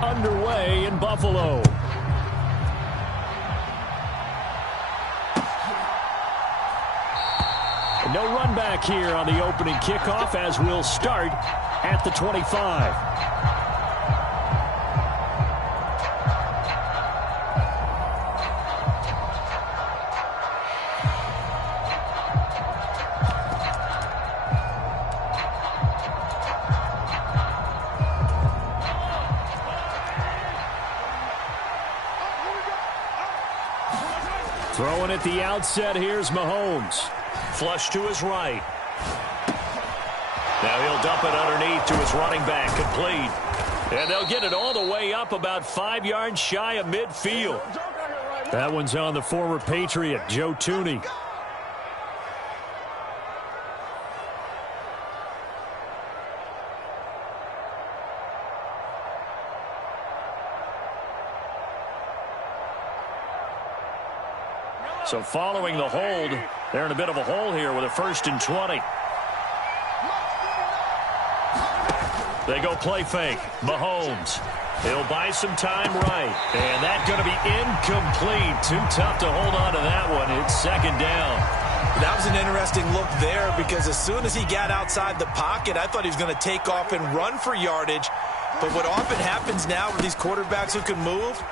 are underway in Buffalo. No run back here on the opening kickoff as we'll start at the 25. Throwing at the outset, here's Mahomes. Flush to his right. Now he'll dump it underneath to his running back, complete. And they'll get it all the way up about 5 yards shy of midfield. That one's on the former Patriot, Joe Thuney. So following the hold, they're in a bit of a hole here with a 1st and 20. They go play fake. Mahomes. He'll buy some time right. And that's going to be incomplete. Too tough to hold on to that one. It's 2nd down. That was an interesting look there because as soon as he got outside the pocket, I thought he was going to take off and run for yardage. But what often happens now with these quarterbacks who can move,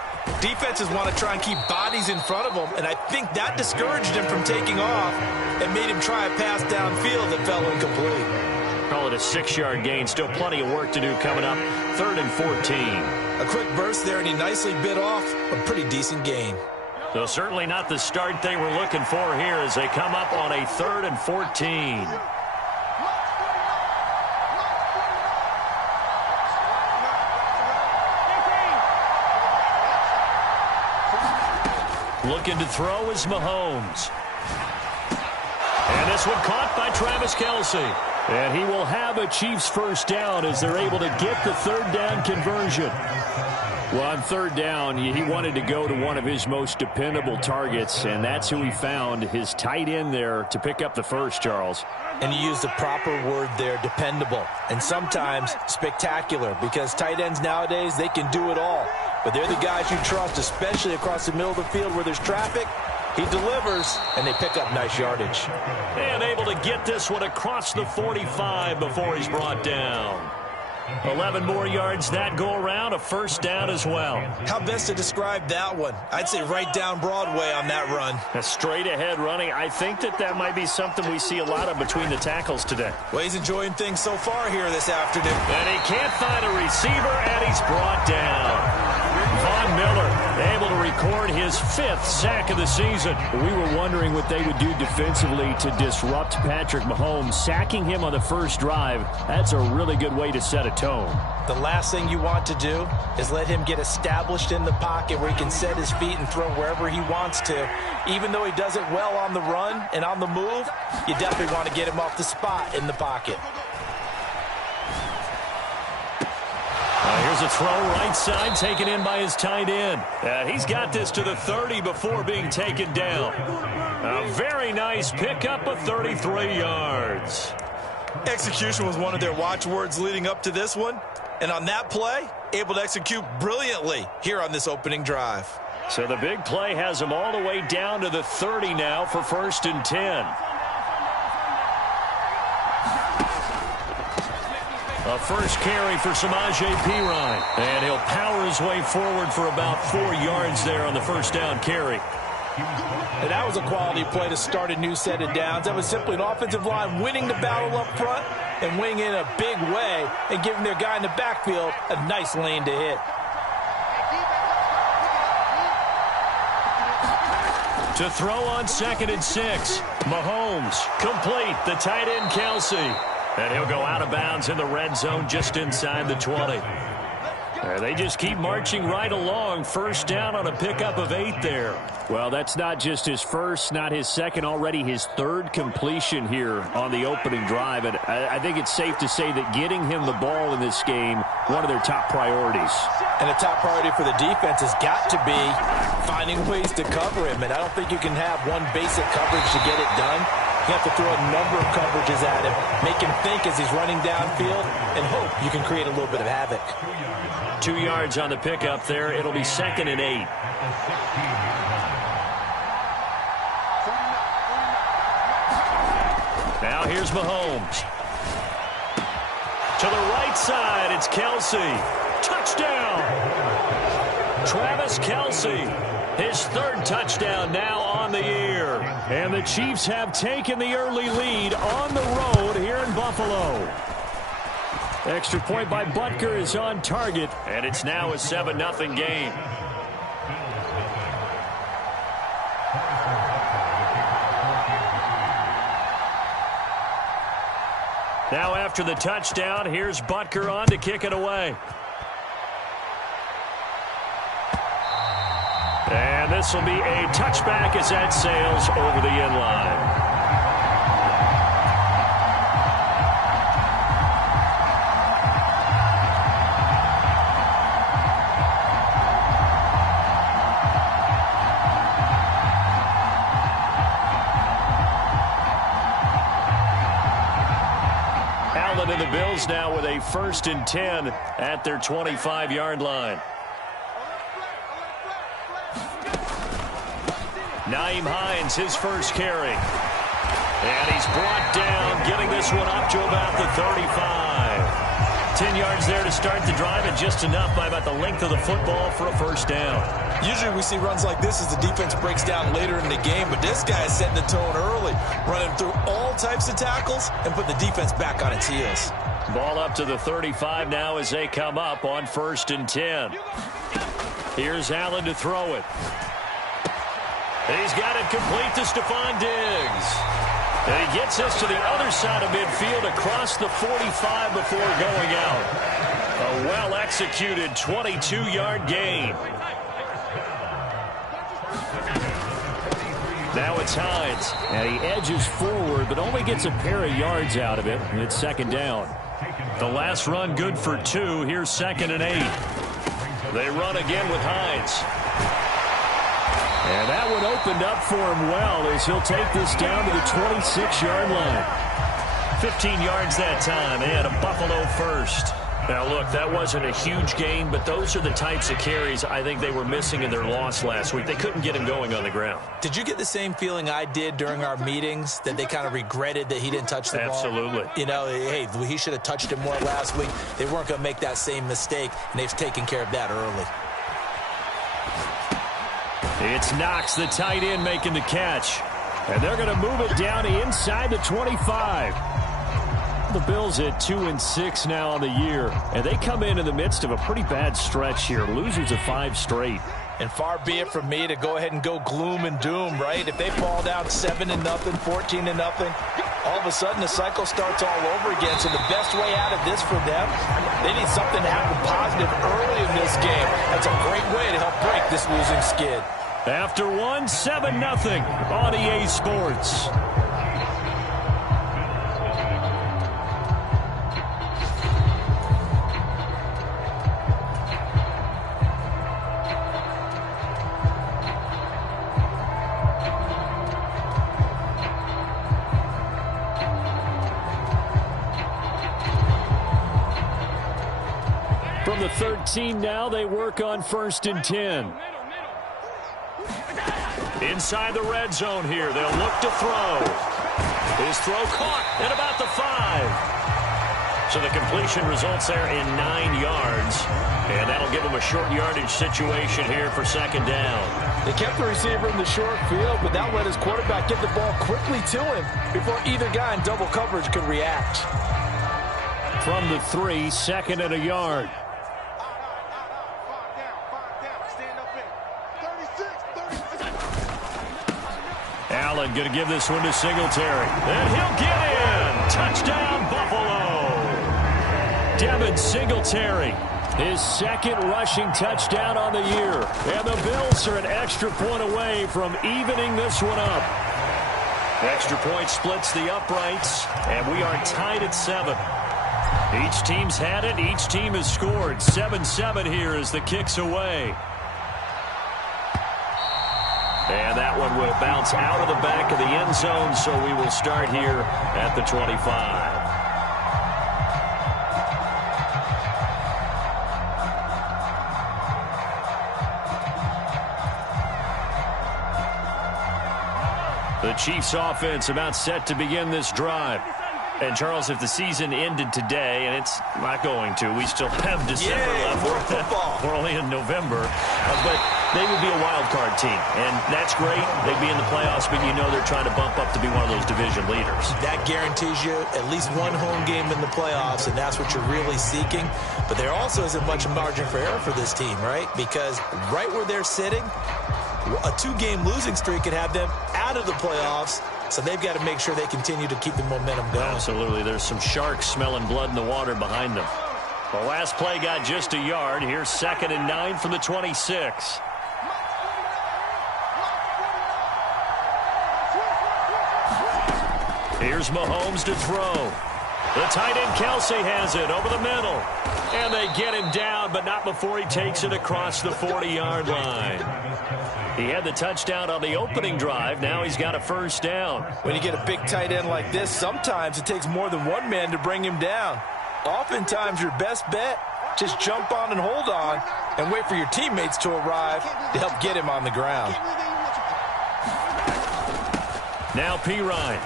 defenses want to try and keep bodies in front of them, and I think that discouraged him from taking off and made him try a pass downfield that fell incomplete. Call it a 6-yard gain. Still plenty of work to do coming up. 3rd and 14. A quick burst there, and he nicely bit off a pretty decent gain. So certainly not the start they were looking for here as they come up on a 3rd and 14. Looking to throw is Mahomes. And this one caught by Travis Kelce. And he will have a Chiefs 1st down as they're able to get the 3rd down conversion. Well, on 3rd down, he wanted to go to one of his most dependable targets, and that's who he found, his tight end there, to pick up the first, Charles. And you used the proper word there, dependable, and sometimes spectacular, because tight ends nowadays, they can do it all. But they're the guys you trust, especially across the middle of the field where there's traffic. He delivers, and they pick up nice yardage. And able to get this one across the 45 before he's brought down. 11 more yards that go around, a 1st down as well. How best to describe that one? I'd say right down Broadway on that run. A straight ahead running. I think that might be something we see a lot of between the tackles today. Well, he's enjoying things so far here this afternoon. And he can't find a receiver, and he's brought down. Von Miller able to record his 5th sack of the season. We were wondering what they would do defensively to disrupt Patrick Mahomes. Sacking him on the first drive, that's a really good way to set a tone. The last thing you want to do is let him get established in the pocket where he can set his feet and throw wherever he wants to. Even though he does it well on the run and on the move, you definitely want to get him off the spot in the pocket. Here's a throw right side taken in by his tight end. He's got this to the 30 before being taken down. A very nice pickup of 33 yards. Execution was one of their watchwords leading up to this one. And on that play, able to execute brilliantly here on this opening drive. So the big play has him all the way down to the 30 now for 1st and 10. A first carry for Samaje Perine. And he'll power his way forward for about 4 yards there on the 1st down carry. And that was a quality play to start a new set of downs. That was simply an offensive line winning the battle up front and winning in a big way and giving their guy in the backfield a nice lane to hit. To throw on 2nd and 6. Mahomes complete. The tight end Kelce. And he'll go out of bounds in the red zone just inside the 20. They just keep marching right along. 1st down on a pickup of 8 there. Well, that's not just his first, not his second, already his 3rd completion here on the opening drive. And I think it's safe to say that getting him the ball in this game, one of their top priorities. And a top priority for the defense has got to be finding ways to cover him. And I don't think you can have one basic coverage to get it done. You have to throw a number of coverages at him, make him think as he's running downfield, and hope you can create a little bit of havoc. 2 yards on the pickup there. It'll be 2nd and 8. Now here's Mahomes. To the right side, it's Kelsey. Touchdown! Travis Kelsey, his 3rd touchdown now on the year. And the Chiefs have taken the early lead on the road here in Buffalo. Extra point by Butker is on target, and it's now a 7-0 game. Now after the touchdown, here's Butker on to kick it away. And this will be a touchback as that sails over the end line. Allen and the Bills now with a 1st and 10 at their 25-yard line. Nyheim Hines, his first carry. And he's brought down, getting this one up to about the 35. 10 yards there to start the drive, and just enough by about the length of the football for a 1st down. Usually we see runs like this as the defense breaks down later in the game, but this guy is setting the tone early, running through all types of tackles and putting the defense back on its heels. Ball up to the 35 now as they come up on 1st and 10. Here's Allen to throw it. He's got it complete to Stephon Diggs. And he gets this to the other side of midfield across the 45 before going out. A well-executed 22-yard gain. Now it's Hines. And he edges forward, but only gets a pair of yards out of it. And it's 2nd down. The last run good for 2. Here's 2nd and 8. They run again with Hines. And that one opened up for him well as he'll take this down to the 26-yard line. 15 yards that time and a Buffalo 1st. Now, look, that wasn't a huge gain, but those are the types of carries I think they were missing in their loss last week. They couldn't get him going on the ground. Did you get the same feeling I did during our meetings, that they kind of regretted that he didn't touch the ball? Absolutely. You know, hey, he should have touched it more last week. They weren't going to make that same mistake, and they've taken care of that early. It's Knox, the tight end, making the catch. And they're going to move it down inside the 25. The Bills at 2-6 now on the year. And they come in the midst of a pretty bad stretch here. Losers of 5 straight. And far be it from me to go ahead and go gloom and doom, right? If they fall down 7-0, 14-0, all of a sudden the cycle starts all over again. So the best way out of this for them, they need something to happen positive early in this game. That's a great way to help break this losing skid. After 7-0 on EA Sports. From the 13 now, they work on 1st and 10. Inside the red zone here, they'll look to throw. His throw caught at about the 5. So the completion results there in 9 yards. And that'll give them a short yardage situation here for 2nd down. They kept the receiver in the short field, but now let his quarterback get the ball quickly to him before either guy in double coverage could react. From the 3, 2nd and a yard. Allen going to give this one to Singletary. And he'll get in. Touchdown, Buffalo. Devin Singletary, his 2nd rushing touchdown on the year. And the Bills are an extra point away from evening this one up. Extra point splits the uprights, and we are tied at 7. Each team's had it. Each team has scored. 7-7 here as the kick's away. And that one will bounce out of the back of the end zone, so we will start here at the 25. The Chiefs offense about set to begin this drive. And, Charles, if the season ended today, and it's not going to, we still have December left. More football. We're only in November. But they would be a wild card team. And that's great. They'd be in the playoffs, but you know they're trying to bump up to be one of those division leaders. That guarantees you at least one home game in the playoffs, and that's what you're really seeking. But there also isn't much margin for error for this team, right? Because right where they're sitting, a two-game losing streak could have them out of the playoffs. So they've got to make sure they continue to keep the momentum going. Absolutely. There's some sharks smelling blood in the water behind them. The last play got just a yard. Here's 2nd and 9 from the 26. Here's Mahomes to throw. The tight end Kelsey has it over the middle. And they get him down, but not before he takes it across the 40-yard line. He had the touchdown on the opening drive. Now he's got a first down. When you get a big tight end like this, sometimes it takes more than one man to bring him down. Oftentimes your best bet, just jump on and hold on and wait for your teammates to arrive to help get him on the ground. Now Pirine.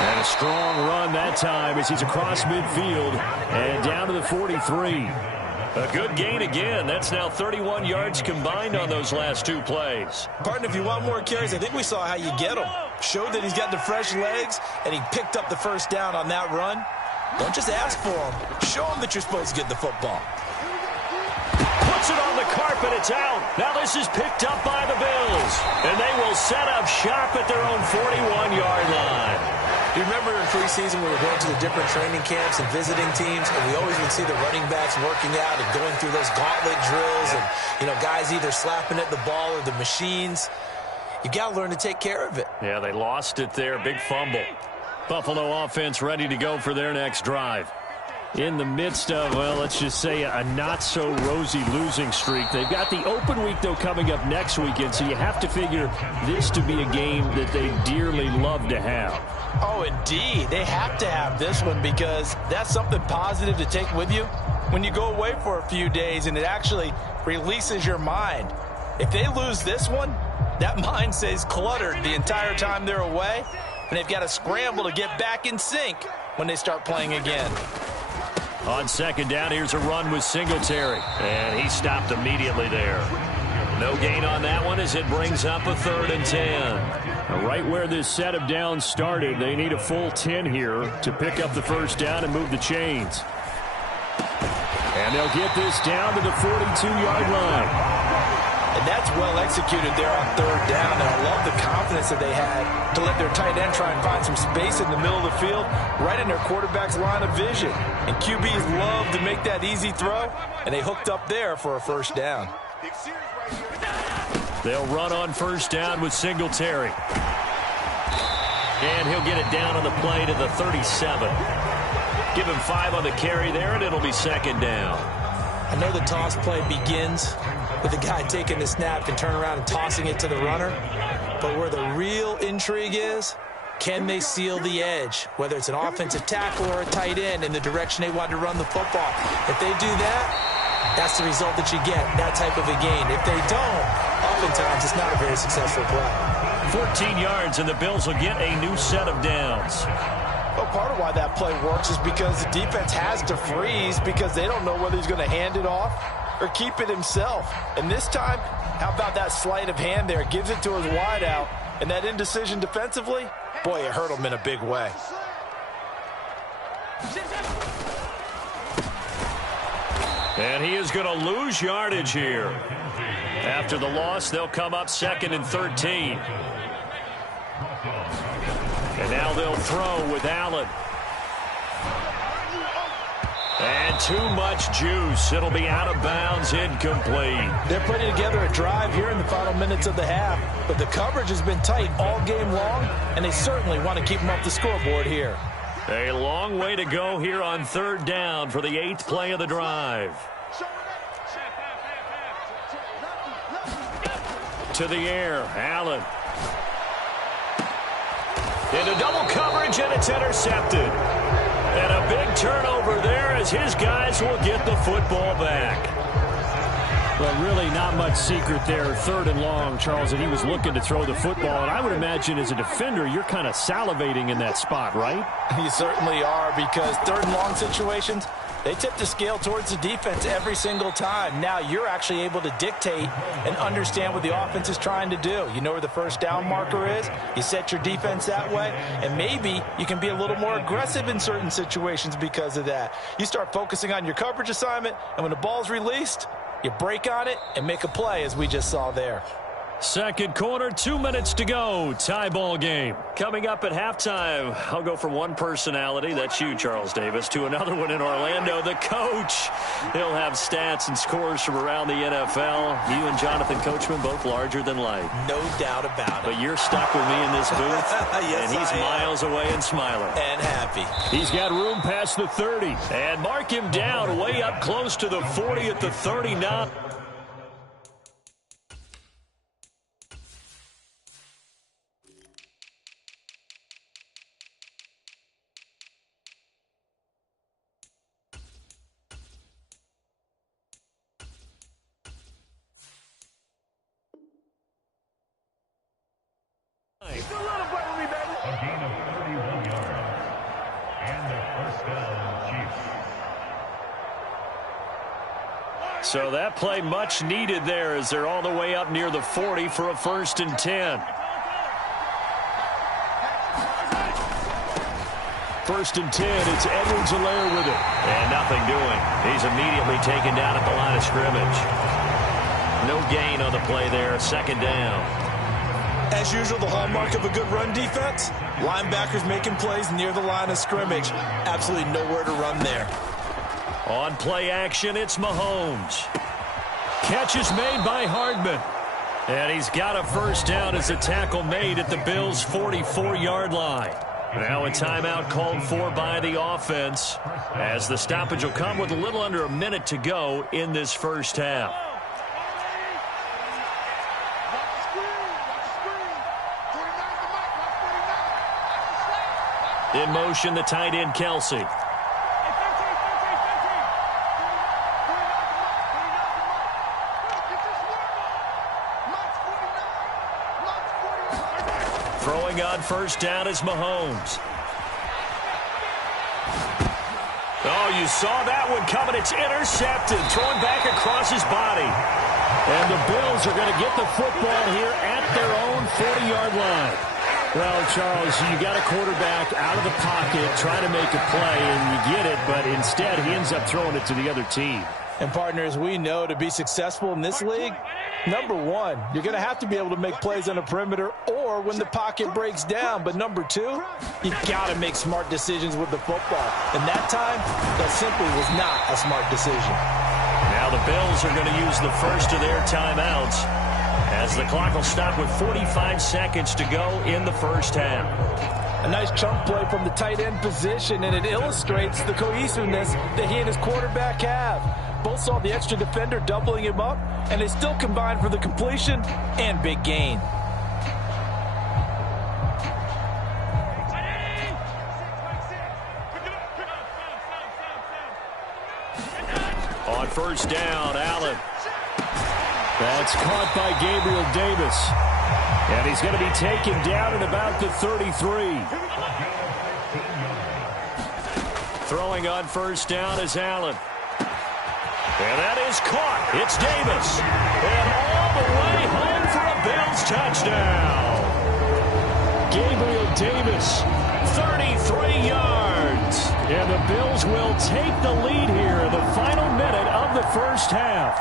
And a strong run that time as he's across midfield and down to the 43. A good gain again. That's now 31 yards combined on those last two plays. Partner, if you want more carries, I think we saw how you get them. Showed that he's got the fresh legs, and he picked up the first down on that run. Don't just ask for him. Show him that you're supposed to get the football. Puts it on the carpet. It's out. Now this is picked up by the Bills. And they will set up shop at their own 41-yard line. You remember in preseason we were going to the different training camps and visiting teams, and we always would see the running backs working out and going through those gauntlet drills and, you know, guys either slapping at the ball or the machines. You got to learn to take care of it. Yeah, they lost it there. Big fumble. Buffalo offense ready to go for their next drive. In the midst of, well, let's just say a not-so-rosy losing streak. They've got the open week, though, coming up next weekend, so you have to figure this to be a game that they dearly love to have. Oh, indeed. They have to have this one because that's something positive to take with you when you go away for a few days, and it actually releases your mind. If they lose this one, that mind stays cluttered the entire time they're away, and they've got to scramble to get back in sync when they start playing again. On second down, here's a run with Singletary. And he stopped immediately there. No gain on that one as it brings up a 3rd and 10. Right where this set of downs started, they need a full 10 here to pick up the first down and move the chains. And they'll get this down to the 42-yard line. And that's well executed there on 3rd down. And I love the confidence that they had to let their tight end try and find some space in the middle of the field, right in their quarterback's line of vision. And QBs love to make that easy throw, and they hooked up there for a first down. They'll run on first down with Singletary. And he'll get it down on the play to the 37. Give him 5 on the carry there, and it'll be 2nd down. I know the toss play begins with the guy taking the snap and turn around and tossing it to the runner. But where the real intrigue is, can they seal the edge, whether it's an offensive tackle or a tight end in the direction they want to run the football? If they do that, that's the result that you get, that type of a gain. If they don't, oftentimes it's not a very successful play. 14 yards, and the Bills will get a new set of downs. Well, part of why that play works is because the defense has to freeze because they don't know whether he's going to hand it off or keep it himself. And this time, how about that sleight of hand there? Gives it to his wideout, and that indecision defensively, boy, it hurt him in a big way. And he is going to lose yardage here. After the loss, they'll come up 2nd and 13. And now they'll throw with Allen. And too much juice. It'll be out of bounds, incomplete. They're putting together a drive here in the final minutes of the half, but the coverage has been tight all game long, and they certainly want to keep them up the scoreboard here. A long way to go here on 3rd down for the 8th play of the drive. to the air. Allen. Into double coverage, and it's intercepted. And a big turnover there as his guys will get the football back. Well, really not much secret there. 3rd and long, Charles, and he was looking to throw the football. And I would imagine as a defender, you're kind of salivating in that spot, right? You certainly are, because 3rd and long situations, they tip the scale towards the defense every single time. Now you're actually able to dictate and understand what the offense is trying to do. You know where the first down marker is. You set your defense that way, and maybe you can be a little more aggressive in certain situations because of that. You start focusing on your coverage assignment, and when the ball's released, you break on it and make a play, as we just saw there. Second quarter, 2 minutes to go. Tie ball game. Coming up at halftime, I'll go from one personality, that's you, Charles Davis, to another one in Orlando, the coach. He'll have stats and scores from around the NFL. You and Jonathan Coachman, both larger than life. No doubt about it. But you're stuck with me in this booth, yes, and he's miles away and smiling. And happy. He's got room past the 30. And mark him down way up close to the 40 at the 39. A gain of 31 yards. And the first down, Chiefs. So that play much needed there as they're all the way up near the 40 for a 1st and 10. 1st and 10, it's Edwards-Helaire with it. And nothing doing. He's immediately taken down at the line of scrimmage. No gain on the play there, 2nd down. As usual, the hallmark of a good run defense, linebackers making plays near the line of scrimmage. Absolutely nowhere to run there. On play action, it's Mahomes. Catch is made by Hardman. And he's got a 1st down as a tackle made at the Bills' 44-yard line. Now a timeout called for by the offense, as the stoppage will come with a little under a minute to go in this first half. In motion, the tight end, Kelsey. Throwing on 1st down is Mahomes. Oh, you saw that one coming. It's intercepted. Throwing back across his body. And the Bills are going to get the football here at their own 40-yard line. Well, Charles, you got a quarterback out of the pocket trying to make a play, and you get it, but instead he ends up throwing it to the other team. And, partners, we know to be successful in this league, number one, you're going to have to be able to make plays on the perimeter or when the pocket breaks down. But number two, you got to make smart decisions with the football. And that time, that simply was not a smart decision. Now the Bills are going to use the first of their timeouts, as the clock will stop with 45 seconds to go in the first half. A nice chunk play from the tight end position, and it illustrates the cohesiveness that he and his quarterback have. Both saw the extra defender doubling him up, and they still combined for the completion and big gain. On 1st down, Allen. That's caught by Gabriel Davis. And he's going to be taken down at about the 33. Throwing on 1st down is Allen. And that is caught. It's Davis. And all the way home for a Bills touchdown. Gabriel Davis, 33 yards. and the Bills will take the lead here in the final minute of the first half.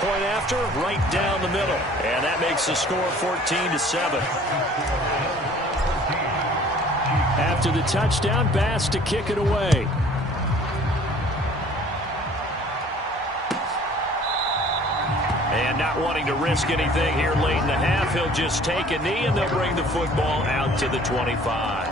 Point after, right down the middle. And that makes the score 14-7. After the touchdown, Bass to kick it away. And not wanting to risk anything here late in the half, he'll just take a knee, and they'll bring the football out to the 25.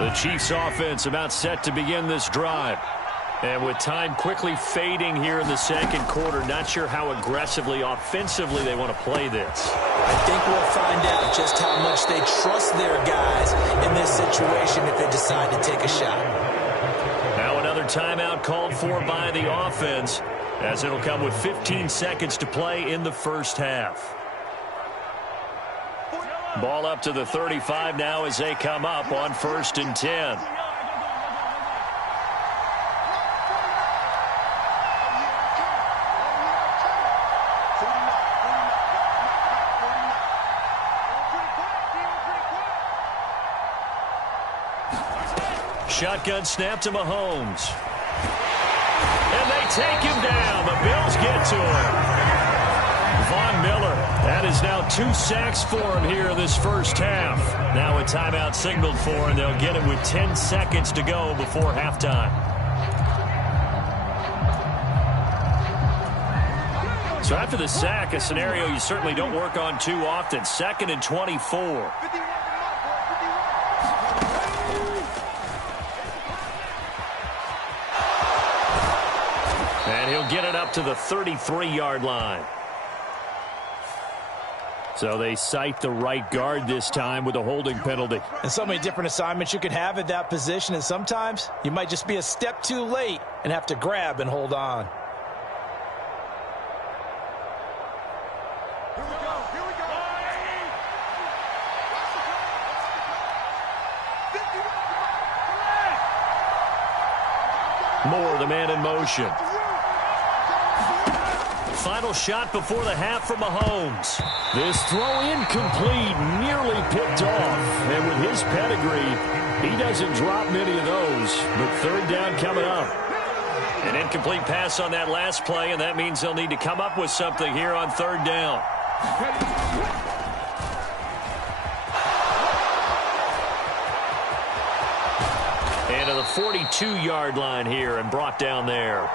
The Chiefs offense about set to begin this drive. And with time quickly fading here in the second quarter, not sure how aggressively, offensively they want to play this. I think we'll find out just how much they trust their guys in this situation if they decide to take a shot. Now another timeout called for by the offense, as it'll come with 15 seconds to play in the first half. Ball up to the 35 now as they come up on 1st and 10. Shotgun snap to Mahomes. And they take him down. The Bills get to him. Von Miller, that is now 2 sacks for him here in this first half. Now a timeout signaled for, and they'll get it with 10 seconds to go before halftime. So after the sack, a scenario you certainly don't work on too often. 2nd and 24. And he'll get it up to the 33-yard line. So they cite the right guard this time with a holding penalty. And so many different assignments you could have at that position, and sometimes you might just be a step too late and have to grab and hold on. Moore, the man in motion. Final shot before the half from Mahomes. This throw incomplete, nearly picked off. And with his pedigree, he doesn't drop many of those. But 3rd down coming up. An incomplete pass on that last play, and that means they'll need to come up with something here on 3rd down. And to the 42-yard line here and brought down there.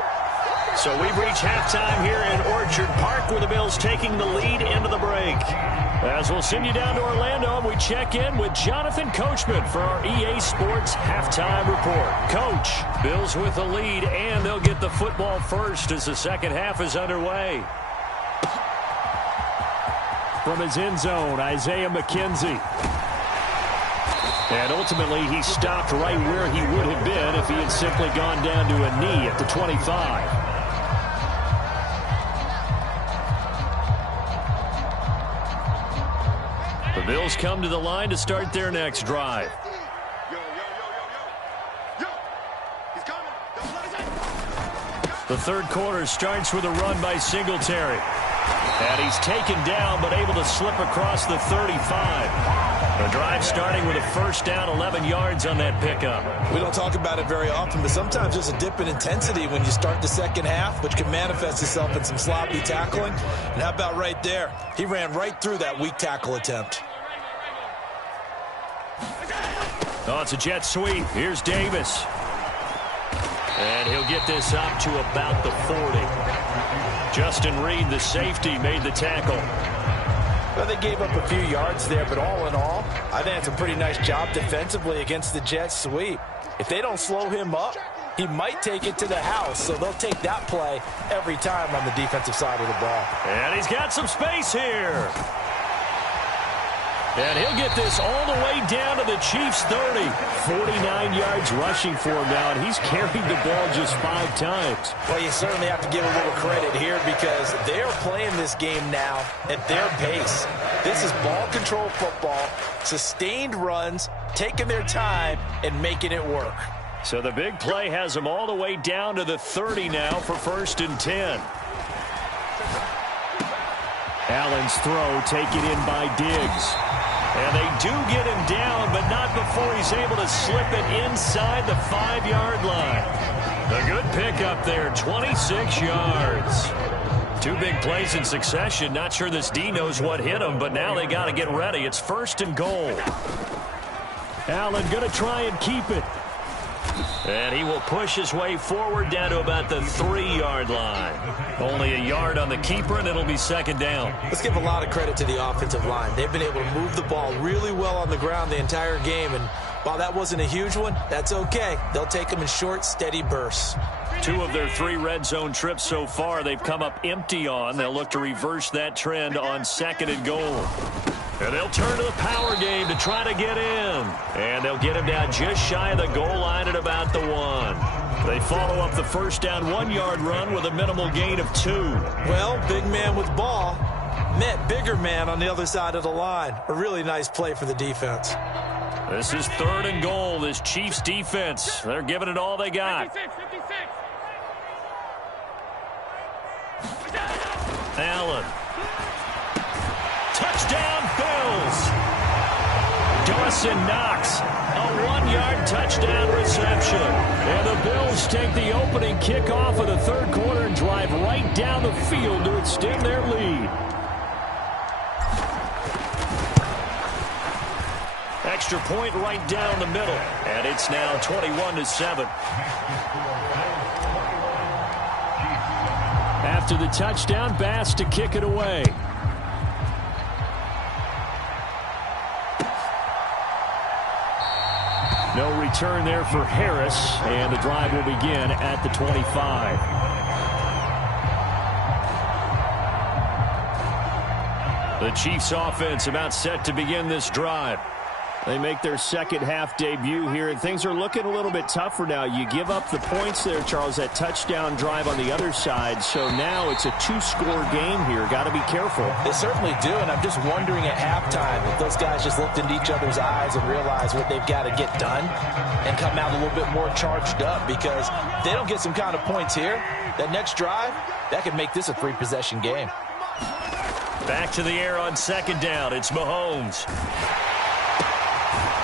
So we've reached halftime here in Orchard Park, where the Bills taking the lead into the break. As we'll send you down to Orlando, and we check in with Jonathan Coachman for our EA Sports Halftime Report. Coach, Bills with the lead, and they'll get the football first as the second half is underway. From his end zone, Isaiah McKenzie. And ultimately, he stopped right where he would have been if he had simply gone down to a knee at the 25. The Bills come to the line to start their next drive. The third quarter starts with a run by Singletary. And he's taken down, but able to slip across the 35. The drive starting with a 1st down, 11 yards on that pickup. We don't talk about it very often, but sometimes there's a dip in intensity when you start the second half, which can manifest itself in some sloppy tackling. And how about right there? He ran right through that weak tackle attempt. Oh, it's a jet sweep. Here's Davis. And he'll get this up to about the 40. Justin Reed, the safety, made the tackle. Well, they gave up a few yards there, but all in all, I think it's a pretty nice job defensively against the jet sweep. If they don't slow him up, he might take it to the house, so they'll take that play every time on the defensive side of the ball. And he's got some space here. And he'll get this all the way down to the Chiefs' 30. 49 yards rushing for him now, and he's carried the ball just 5 times. Well, you certainly have to give a little credit here because they're playing this game now at their pace. This is ball control football, sustained runs, taking their time, and making it work. So the big play has them all the way down to the 30 now for 1st and 10. Allen's throw taken in by Diggs. And they do get him down, but not before he's able to slip it inside the 5-yard line. A good pickup there, 26 yards. 2 big plays in succession. Not sure this D knows what hit him, but now they got to get ready. It's 1st and goal. Allen going to try and keep it. And he will push his way forward down to about the 3-yard line. Only a yard on the keeper, and it'll be 2nd down. Let's give a lot of credit to the offensive line. They've been able to move the ball really well on the ground the entire game, and While that wasn't a huge one, that's okay. They'll take them in short, steady bursts. 2 of their 3 red zone trips so far they've come up empty on. They'll look to reverse that trend on 2nd and goal. And they'll turn to the power game to try to get in. And they'll get him down just shy of the goal line at about the 1. They follow up the first down 1-yard run with a minimal gain of 2. Well, big man with ball met bigger man on the other side of the line. A really nice play for the defense. This is 3rd and goal. This Chiefs defense, they're giving it all they got. 56. Allen. Touchdown, Bills. Dawson Knox, a 1-yard touchdown reception. And the Bills take the opening kickoff of the 3rd quarter and drive right down the field to extend their lead. Extra point right down the middle. And it's now 21-7. After the touchdown, Bass to kick it away. No return there for Harris, and the drive will begin at the 25. The Chiefs offense about set to begin this drive. They make their second half debut here, and things are looking a little bit tougher now. You give up the points there, Charles, that touchdown drive on the other side. So now it's a 2-score game here. Got to be careful. They certainly do, and I'm just wondering at halftime if those guys just looked into each other's eyes and realized what they've got to get done and come out a little bit more charged up, because if they don't get some kind of points here, that next drive, that could make this a 3-possession game. Back to the air on 2nd down. It's Mahomes.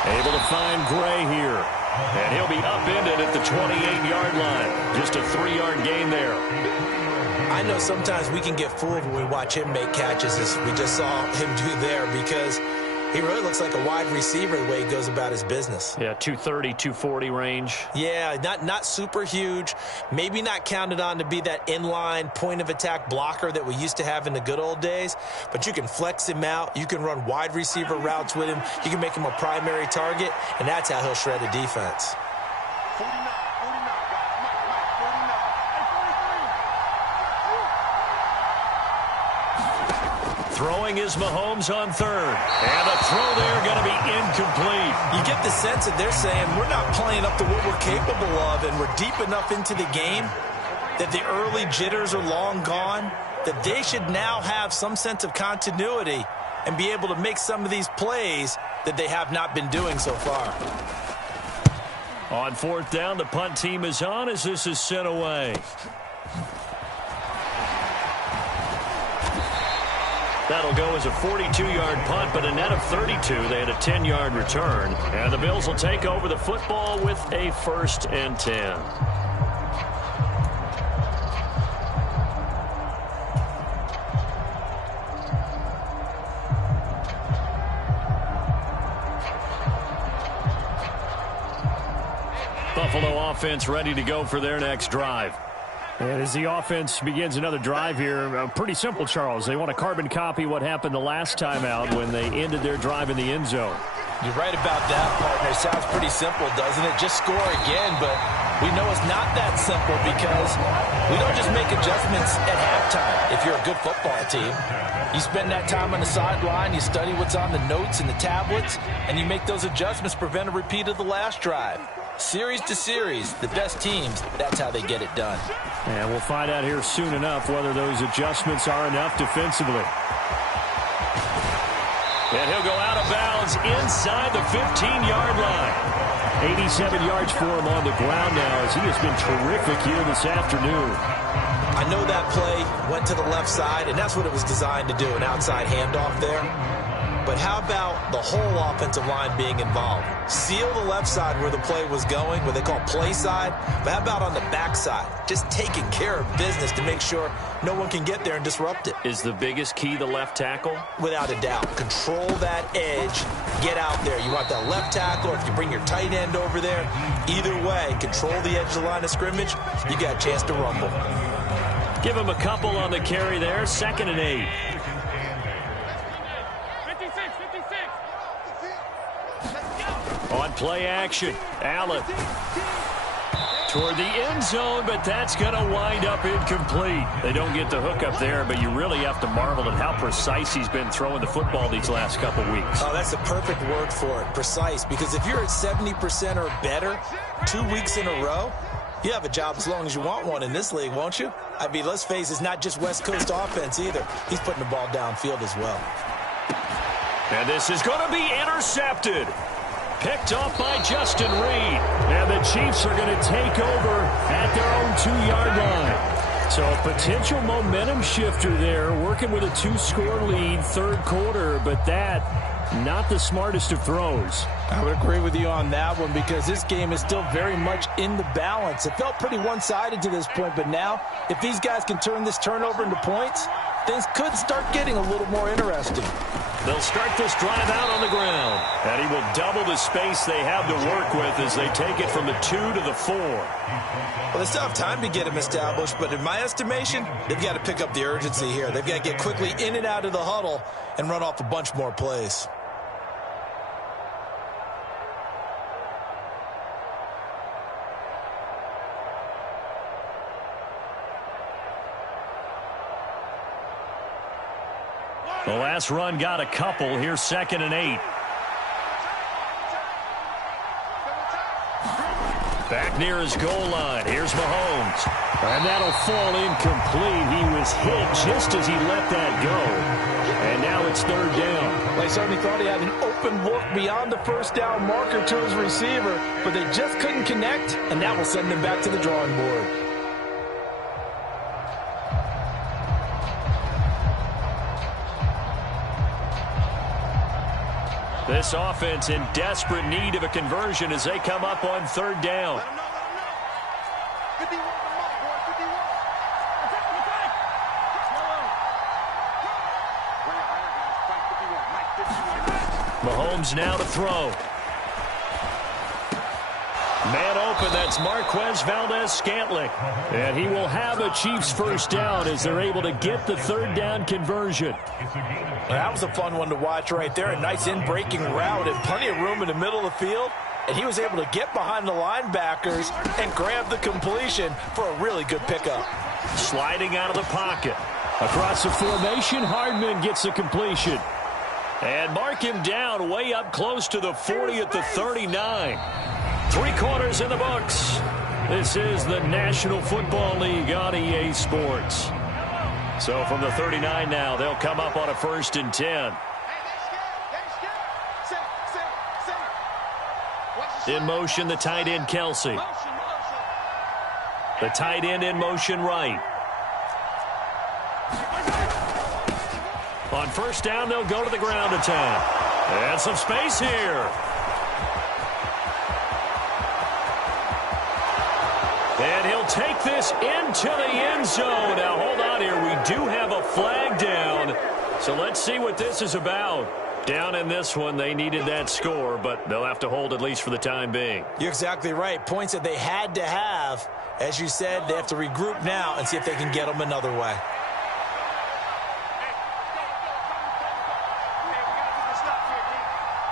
Able to find Gray here. And he'll be upended at the 28-yard line. Just a 3-yard gain there. I know sometimes we can get fooled when we watch him make catches, as we just saw him do there, because he really looks like a wide receiver the way he goes about his business. Yeah, 230, 240 range. Yeah, not super huge. Maybe not counted on to be that inline point-of-attack blocker that we used to have in the good old days. But you can flex him out. You can run wide receiver routes with him. You can make him a primary target, and that's how he'll shred a defense. Throwing is Mahomes on 3rd. And the throw there going to be incomplete. You get the sense that they're saying we're not playing up to what we're capable of, and we're deep enough into the game that the early jitters are long gone, that they should now have some sense of continuity and be able to make some of these plays that they have not been doing so far. On 4th down, the punt team is on as this is sent away. That'll go as a 42-yard punt, but a net of 32. They had a 10-yard return. And the Bills will take over the football with a 1st and 10. Buffalo offense ready to go for their next drive. And as the offense begins another drive here, pretty simple, Charles. They want to carbon copy what happened the last time out when they ended their drive in the end zone. You're right about that, partner. Sounds pretty simple, doesn't it? Just score again, but we know it's not that simple, because we don't just make adjustments at halftime. If you're a good football team, you spend that time on the sideline, you study what's on the notes and the tablets, and you make those adjustments, prevent a repeat of the last drive. Series to series, the best teams, that's how they get it done. And we'll find out here soon enough whether those adjustments are enough defensively. And he'll go out of bounds inside the 15-yard line. 87 yards for him on the ground now, as he has been terrific here this afternoon. I know that play went to the left side, and that's what it was designed to do, an outside handoff there. But how about the whole offensive line being involved? Seal the left side where the play was going, what they call play side. But how about on the back side? Just taking care of business to make sure no one can get there and disrupt it. Is the biggest key the left tackle? Without a doubt. Control that edge. Get out there. You want that left tackle, or if you bring your tight end over there. Either way, control the edge of the line of scrimmage. You got a chance to rumble. Give him a couple on the carry there. 2nd and 8. On play action, Allen. Toward the end zone, but that's going to wind up incomplete. They don't get the hook up there, but you really have to marvel at how precise he's been throwing the football these last couple weeks. Oh, that's the perfect word for it, precise. Because if you're at 70% or better 2 weeks in a row, you have a job as long as you want one in this league, won't you? I mean, let's face it, it's not just West Coast offense either. He's putting the ball downfield as well. And this is going to be intercepted. Picked off by Justin Reed. And the Chiefs are going to take over at their own 2-yard line. So a potential momentum shifter there, working with a 2-score lead, third quarter, but that, not the smartest of throws. I would agree with you on that one because this game is still very much in the balance. It felt pretty one-sided to this point, but now, if these guys can turn this turnover into points, things could start getting a little more interesting. They'll start this drive out on the ground. And he will double the space they have to work with as they take it from the 2 to the 4. Well, they still have time to get him established, but in my estimation, they've got to pick up the urgency here. They've got to get quickly in and out of the huddle and run off a bunch more plays. The last run got a couple. Here's 2nd and 8. Back near his goal line. Here's Mahomes. And that'll fall incomplete. He was hit just as he let that go. And now it's 3rd down. They certainly thought he had an open look beyond the first down marker to his receiver, but they just couldn't connect, and that will send them back to the drawing board. This offense in desperate need of a conversion as they come up on 3rd down. Mahomes now to throw. Man open, that's Marquez Valdez-Scantling. And he will have a Chiefs first down as they're able to get the 3rd down conversion. That was a fun one to watch right there. A nice in-breaking route and plenty of room in the middle of the field. And he was able to get behind the linebackers and grab the completion for a really good pickup. Sliding out of the pocket. Across the formation, Hardman gets the completion. And mark him down way up close to the 40 at the 39. 3 quarters in the books. This is the National Football League on EA Sports. So from the 39 now, they'll come up on a 1st and 10. In motion, the tight end, Kelsey. The tight end in motion right. On 1st down, they'll go to the ground attack. And some space here. And he'll take this into the end zone. Now, hold on here. We do have a flag down. So let's see what this is about. Down in this one, they needed that score, but they'll have to hold at least for the time being. You're exactly right. Points that they had to have. As you said, they have to regroup now and see if they can get them another way.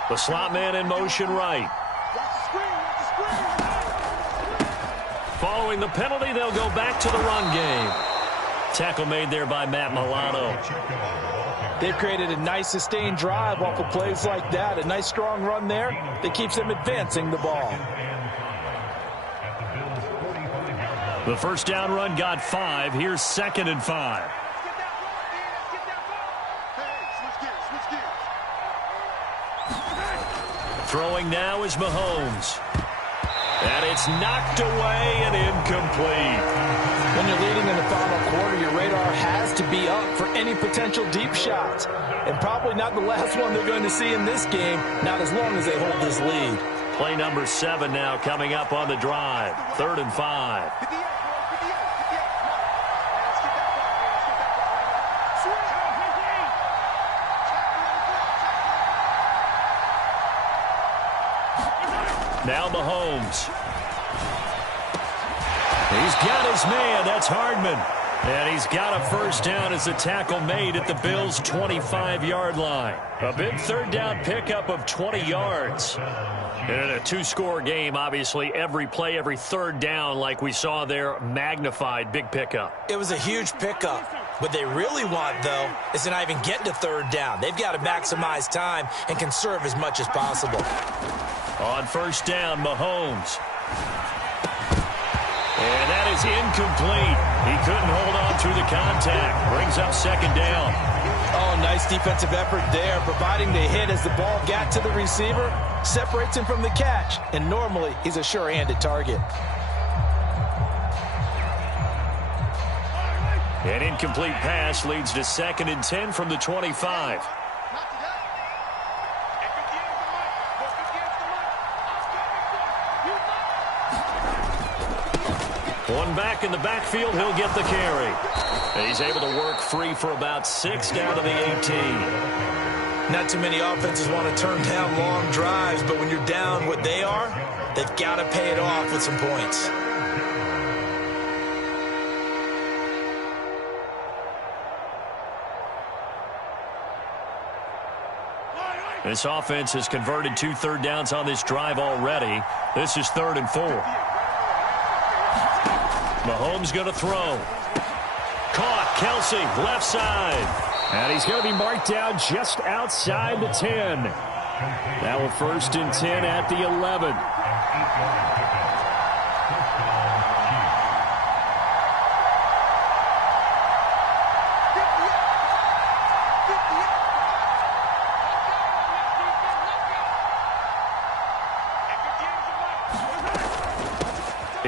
The slot man in motion right. Following the penalty, they'll go back to the run game. Tackle made there by Matt Milano. They've created a nice sustained drive off of plays like that. A nice strong run there that keeps them advancing the ball. The 1st down run got 5. Here's 2nd and 5. Throwing now is Mahomes. And it's knocked away and incomplete. When you're leading in the final quarter, your radar has to be up for any potential deep shots. And probably not the last one they're going to see in this game, not as long as they hold this lead. Play number 7 now coming up on the drive. 3rd and 5. Now Mahomes. He's got his man. That's Hardman. And he's got a first down as the tackle made at the Bills' 25-yard line. A big third down pickup of 20 yards. And in a two-score game, obviously, every play, every third down, like we saw there, magnified, big pickup. It was a huge pickup. What they really want, though, is to not even get to third down. They've got to maximize time and conserve as much as possible. On first down, Mahomes. And that is incomplete. He couldn't hold on through the contact. Brings up second down. Oh, nice defensive effort there, providing the hit as the ball got to the receiver, separates him from the catch, and normally he's a sure-handed target. An incomplete pass leads to 2nd and 10 from the 25. One back in the backfield, he'll get the carry. And he's able to work free for about 6 down to the 18. Not too many offenses want to turn down long drives, but when you're down what they are, they've got to pay it off with some points. This offense has converted 2 third downs on this drive already. This is 3rd and 4. Mahomes going to throw. Caught. Kelsey, left side. And he's going to be marked down just outside the 10. Now a 1st and 10 at the 11.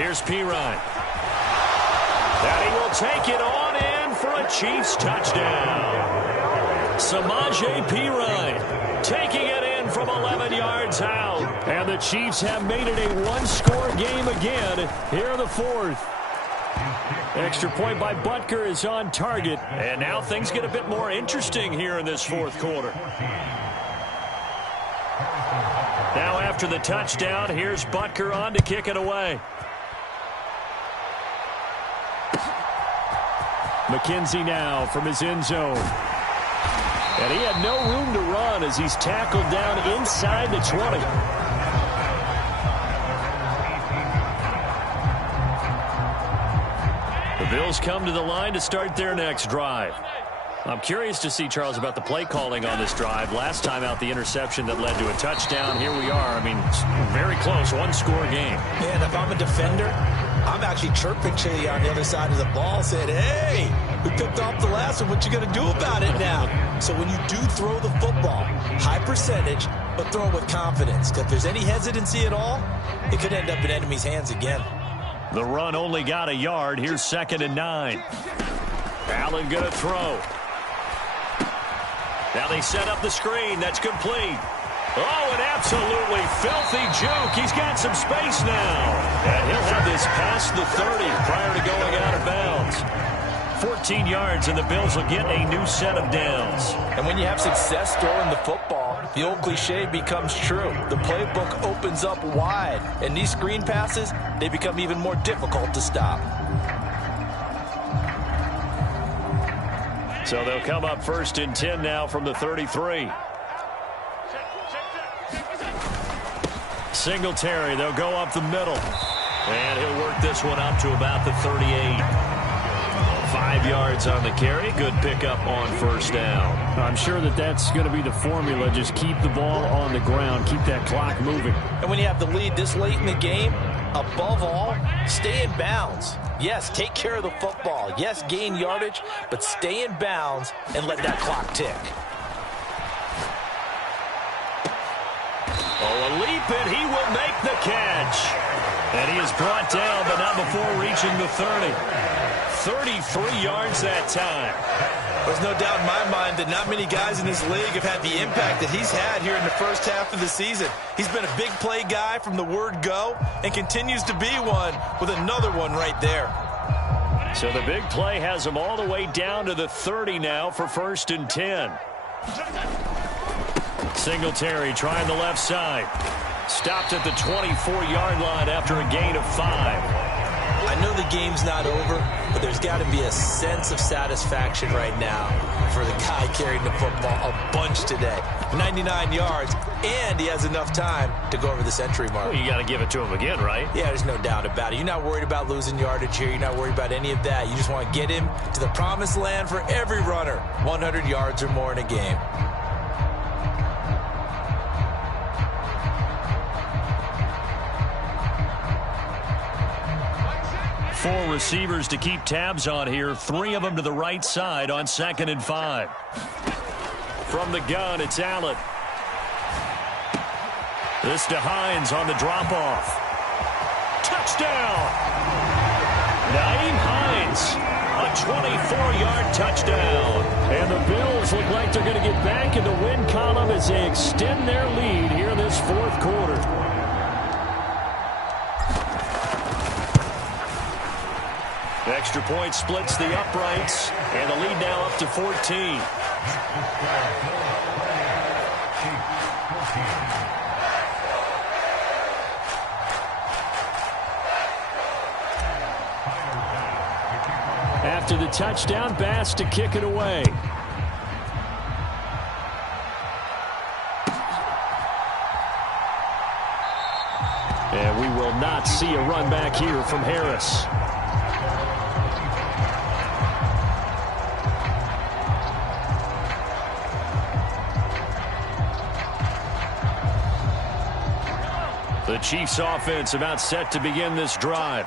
Here's Pirine. And he will take it on in for a Chiefs touchdown. Samaje Pirine taking it in from 11 yards out. And the Chiefs have made it a one-score game again here in the 4th. Extra point by Butker is on target. And now things get a bit more interesting here in this 4th quarter. Now after the touchdown, here's Butker on to kick it away. McKenzie now from his end zone. And he had no room to run as he's tackled down inside the 20. The Bills come to the line to start their next drive. I'm curious to see, Charles, about the play calling on this drive. Last time out, the interception that led to a touchdown. Here we are. I mean, very close, one-score game. Man, if I'm a defender, I'm actually chirping to you on the other side of the ball, saying, hey, we picked off the last one. What you going to do about it now? So when you do throw the football, high percentage, but throw it with confidence. Because if there's any hesitancy at all, it could end up in enemy's hands again. The run only got a yard. Here's 2nd and 9. Allen going to throw. Now they set up the screen. That's complete. Oh, an absolutely filthy juke. He's got some space now. And he'll have this past the 30 prior to going out of bounds. 14 yards, and the Bills will get a new set of downs. And when you have success throwing the football, the old cliche becomes true. The playbook opens up wide, and these screen passes, they become even more difficult to stop. So they'll come up 1st and 10 now from the 33. Singletary, they'll go up the middle. And he'll work this one up to about the 38. 5 yards on the carry. Good pickup on 1st down. I'm sure that's going to be the formula. Just keep the ball on the ground. Keep that clock moving. And when you have the lead this late in the game, above all, stay in bounds. Yes, take care of the football. Yes, gain yardage, but stay in bounds and let that clock tick. Oh, a leap, and he will make the catch. And he is brought down, but not before reaching the 30. 33 yards that time. There's no doubt in my mind that not many guys in this league have had the impact that he's had here in the first half of the season. He's been a big play guy from the word go and continues to be one with another one right there. So the big play has him all the way down to the 30 now for 1st and 10. Singletary trying the left side. Stopped at the 24-yard line after a gain of 5. I know the game's not over, but there's got to be a sense of satisfaction right now for the guy carrying the football a bunch today. 99 yards, and he has enough time to go over the century mark. Well, you got to give it to him again, right? Yeah, there's no doubt about it. You're not worried about losing yardage here. You're not worried about any of that. You just want to get him to the promised land for every runner, 100 yards or more in a game. Four receivers to keep tabs on here. 3 of them to the right side on 2nd and 5. From the gun, it's Allen. This to Hines on the drop-off. Touchdown! Nyheim Hines, a 24-yard touchdown. And the Bills look like they're going to get back in the win column as they extend their lead here in this 4th quarter. Extra point splits the uprights, and the lead now up to 14. After the touchdown, Bass to kick it away. And we will not see a run back here from Harris. The Chiefs offense about set to begin this drive.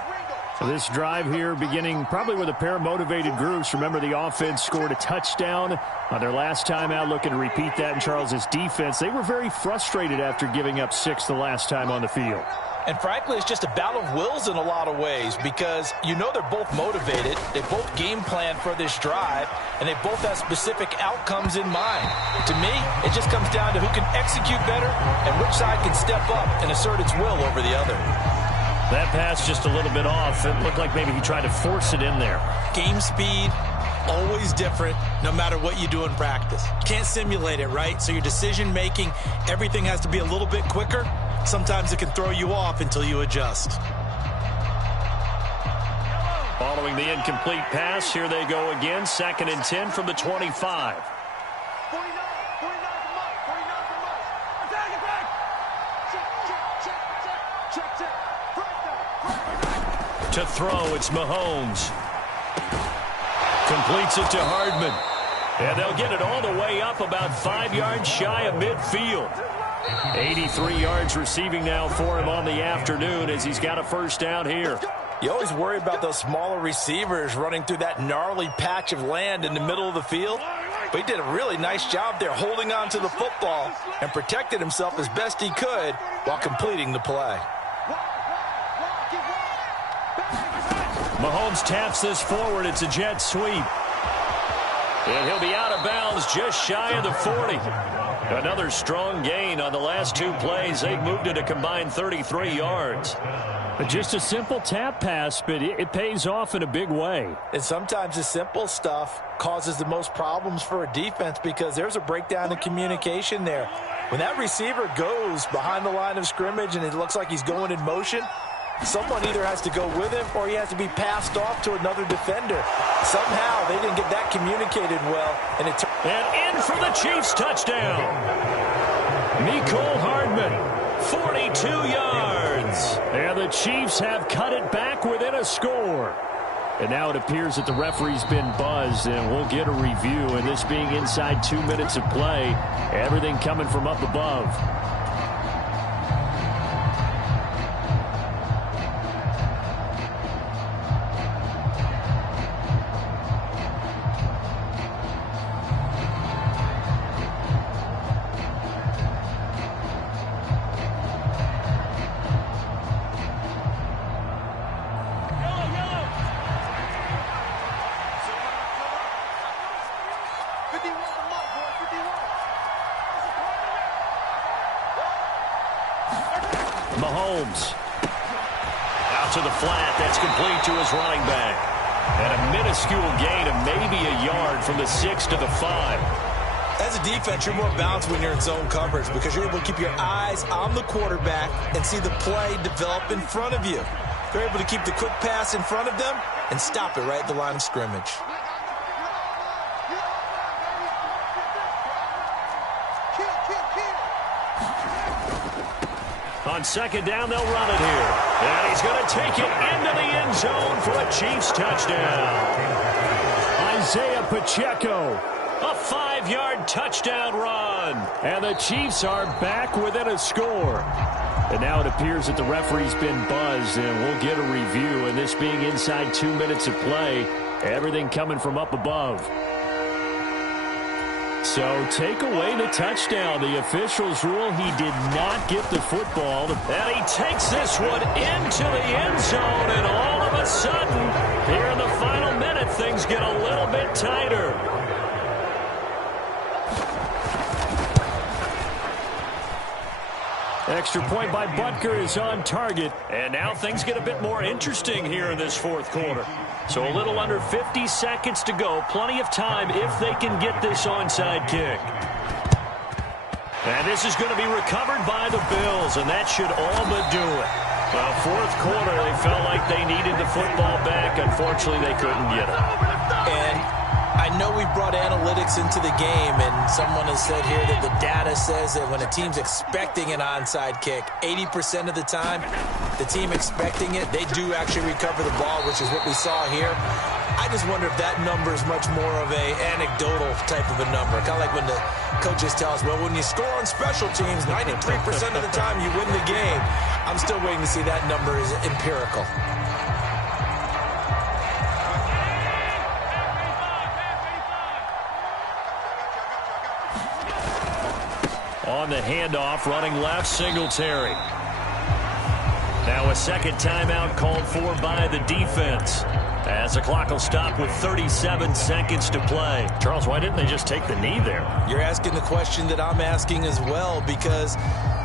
So this drive here beginning probably with a pair of motivated groups. Remember, the offense scored a touchdown on their last time out, looking to repeat that in Charles's defense. They were very frustrated after giving up 6 the last time on the field. And frankly, it's just a battle of wills in a lot of ways because you know they're both motivated. They both game plan for this drive, and they both have specific outcomes in mind. To me, it just comes down to who can execute better and which side can step up and assert its will over the other. That pass just a little bit off. It looked like maybe he tried to force it in there. Game speed, always different, no matter what you do in practice. Can't simulate it, right? So your decision-making, everything has to be a little bit quicker. Sometimes it can throw you off until you adjust. Following the incomplete pass, here they go again. 2nd and 10 from the 25. To throw, it's Mahomes. Completes it to Hardman. And they'll get it all the way up about 5 yards shy of midfield. 83 yards receiving now for him on the afternoon as he's got a first down here. You always worry about those smaller receivers running through that gnarly patch of land in the middle of the field. But he did a really nice job there holding on to the football and protected himself as best he could while completing the play. Mahomes taps this forward. It's a jet sweep. And he'll be out of bounds just shy of the 40. Another strong gain on the last 2 plays. They've moved it a combined 33 yards. Just a simple tap pass, but it pays off in a big way. And sometimes the simple stuff causes the most problems for a defense because there's a breakdown in communication there. When that receiver goes behind the line of scrimmage and it looks like he's going in motion, someone either has to go with him or he has to be passed off to another defender. Somehow they didn't get that communicated well. And in for the Chiefs touchdown. Mecole Hardman, 42 yards. And the Chiefs have cut it back within a score. And now it appears that the referee's been buzzed, and we'll get a review. And this being inside 2 minutes of play, everything coming from up above. Mahomes. Out to the flat. That's complete to his running back. And a minuscule gain of maybe a yard from the 6 to the 5. As a defense, you're more balanced when you're in zone coverage because you're able to keep your eyes on the quarterback and see the play develop in front of you. They're able to keep the quick pass in front of them and stop it right at the line of scrimmage. On second down, they'll run it here. And he's going to take it into the end zone for a Chiefs touchdown. Isaiah Pacheco. A 5-yard touchdown run. And the Chiefs are back within a score. And now it appears that the referee's been buzzed, and we'll get a review. And this being inside 2 minutes of play, everything coming from up above. So take away the touchdown. The officials rule he did not get the football. And he takes this one into the end zone, and all of a sudden, here in the final minute, things get a little bit tighter. Extra point by Butker is on target. And now things get a bit more interesting here in this fourth quarter. So a little under 50 seconds to go. Plenty of time if they can get this onside kick. And this is going to be recovered by the Bills, and that should all but do it. Well, fourth quarter, they felt like they needed the football back. Unfortunately, they couldn't get it. And I know we brought analytics into the game, and someone has said here that the data says that when a team's expecting an onside kick, 80% of the time, the team expecting it, they do actually recover the ball, which is what we saw here. I just wonder if that number is much more of a anecdotal type of a number. Kind of like when the coaches tell us, well, when you score on special teams, 93% of the time you win the game. I'm still waiting to see that number is empirical. On the handoff, running left, Singletary. Now a second timeout called for by the defense, as the clock will stop with 37 seconds to play. Charles, why didn't they just take the knee there? You're asking the question that I'm asking as well, because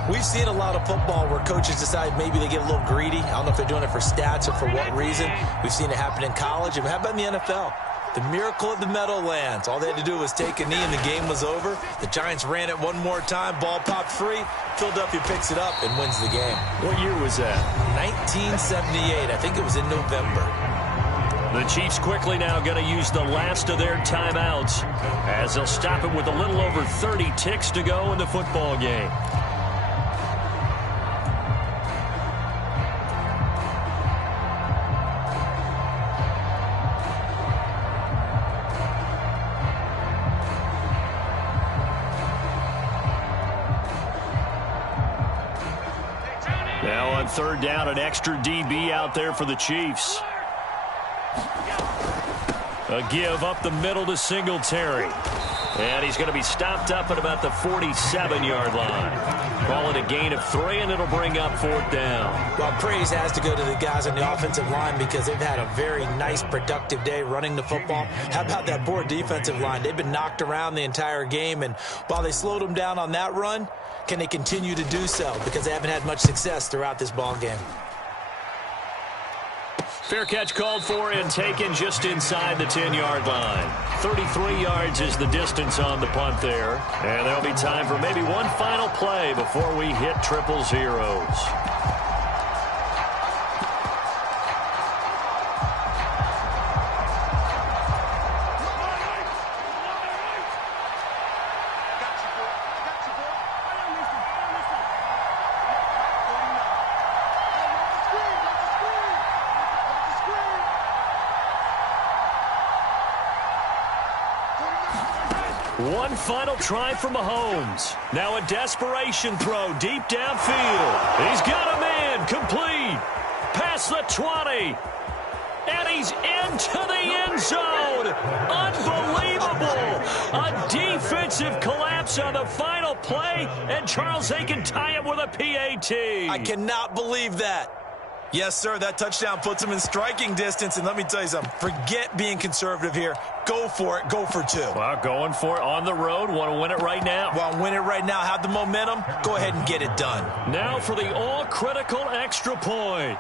we've seen a lot of football where coaches decide maybe they get a little greedy. I don't know if they're doing it for stats or for what reason. We've seen it happen in college. And how about in the NFL? The miracle of the Meadowlands. All they had to do was take a knee and the game was over. The Giants ran it one more time. Ball popped free. Philadelphia picks it up and wins the game. What year was that? 1978. I think it was in November. The Chiefs quickly now going to use the last of their timeouts, as they'll stop it with a little over 30 ticks to go in the football game. Now on third down, an extra DB out there for the Chiefs. A give up the middle to Singletary. And he's going to be stopped up at about the 47-yard line. Call it a gain of 3, and it'll bring up fourth down. Well, praise has to go to the guys on the offensive line because they've had a very nice, productive day running the football. How about that poor defensive line? They've been knocked around the entire game, and while they slowed them down on that run, can they continue to do so? Because they haven't had much success throughout this ball game. Fair catch called for and taken just inside the 10-yard line. 33 yards is the distance on the punt there. And there'll be time for maybe one final play before we hit triple zeros. One final try for Mahomes. Now a desperation throw deep downfield. He's got a man complete. Past the 20. And he's into the end zone. Unbelievable. A defensive collapse on the final play. And Charles, they can tie it with a PAT. I cannot believe that. Yes, sir, that touchdown puts him in striking distance. And let me tell you something. Forget being conservative here. Go for it. Go for 2. Well, going for it on the road. Want to win it right now. Want to win it right now. Have the momentum. Go ahead and get it done. Now for the all-critical extra point.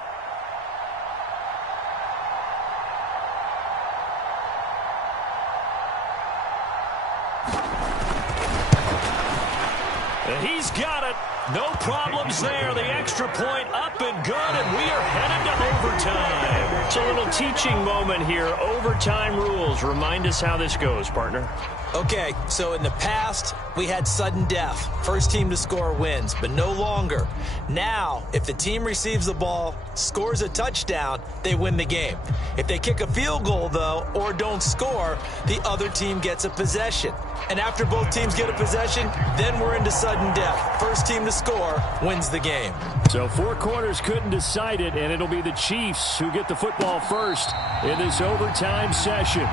He's got it. No problems there. The extra point up and good, and we are headed to overtime. It's a little teaching moment here. Overtime rules. Remind us how this goes, partner. Okay, so in the past, we had sudden death. First team to score wins, but no longer. Now, if the team receives the ball, scores a touchdown, they win the game. If they kick a field goal, though, or don't score, the other team gets a possession. And after both teams get a possession, then we're into sudden death. First team to score wins the game. So four corners couldn't decide it, and it'll be the Chiefs who get the football first in this overtime session.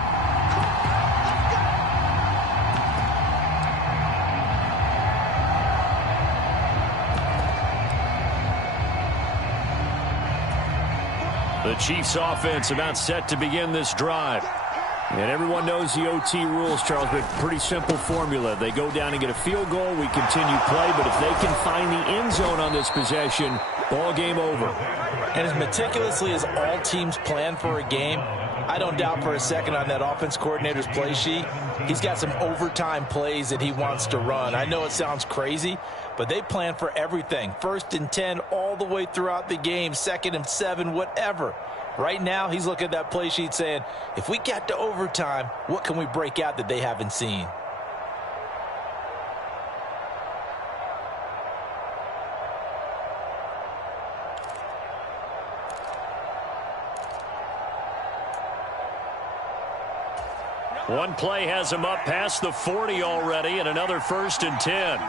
The Chiefs offense about set to begin this drive. And everyone knows the OT rules, Charles, but pretty simple formula. They go down and get a field goal, we continue play, but if they can find the end zone on this possession, ball game over. And as meticulously as all teams plan for a game, I don't doubt for a second on that offense coordinator's play sheet, he's got some overtime plays that he wants to run. I know it sounds crazy, but they plan for everything. 1st and 10 all the way throughout the game, 2nd and 7, whatever. Right now, he's looking at that play sheet saying, if we get to overtime, what can we break out that they haven't seen? One play has him up past the 40 already, and another 1st and 10.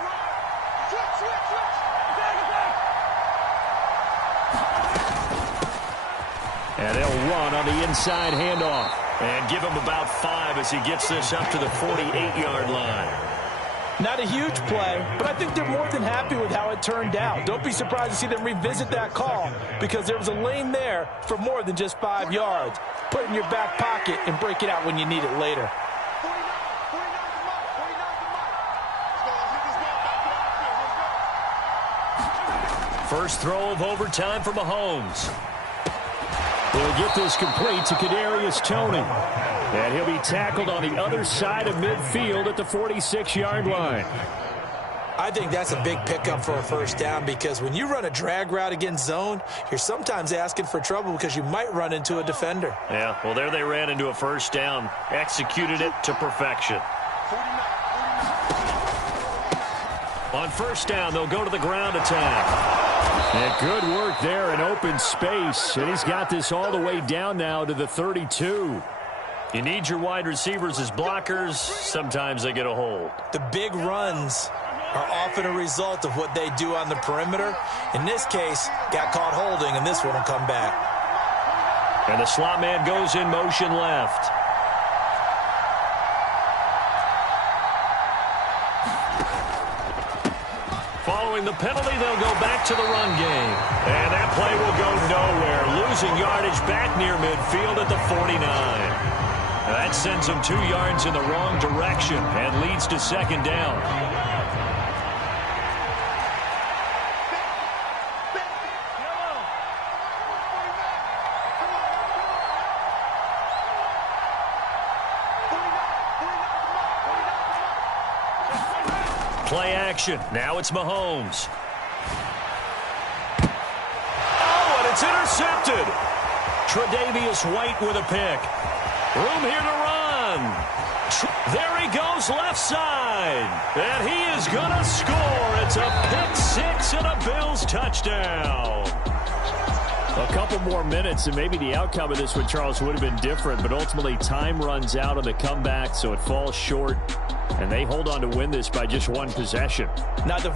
And they'll run on the inside handoff. And give him about 5 as he gets this up to the 48-yard line. Not a huge play, but I think they're more than happy with how it turned out. Don't be surprised to see them revisit that call because there was a lane there for more than just 5 yards. Put it in your back pocket and break it out when you need it later. First throw of overtime for Mahomes. He'll get this complete to Kadarius Toney. And he'll be tackled on the other side of midfield at the 46-yard line. I think that's a big pickup for a first down because when you run a drag route against zone, you're sometimes asking for trouble because you might run into a defender. Yeah, well, there they ran into a first down. Executed it to perfection. On first down, they'll go to the ground attack. And good work there in open space. And he's got this all the way down now to the 32. You need your wide receivers as blockers. Sometimes they get a hold. The big runs are often a result of what they do on the perimeter. In this case, got caught holding, and this one will come back. And the slot man goes in motion left. Following the penalty, they'll go back to the run game. And that play will go nowhere. Losing yardage back near midfield at the 49. That sends them 2 yards in the wrong direction and leads to second down. Play action. Now it's Mahomes. Oh, and it's intercepted. Tre'Davious White with a pick. Room here to run. There he goes left side. And he is going to score. It's a pick six and a Bills touchdown. A couple more minutes and maybe the outcome of this one, Charles, would have been different. But ultimately time runs out on the comeback, so it falls short. And they hold on to win this by just one possession. Now the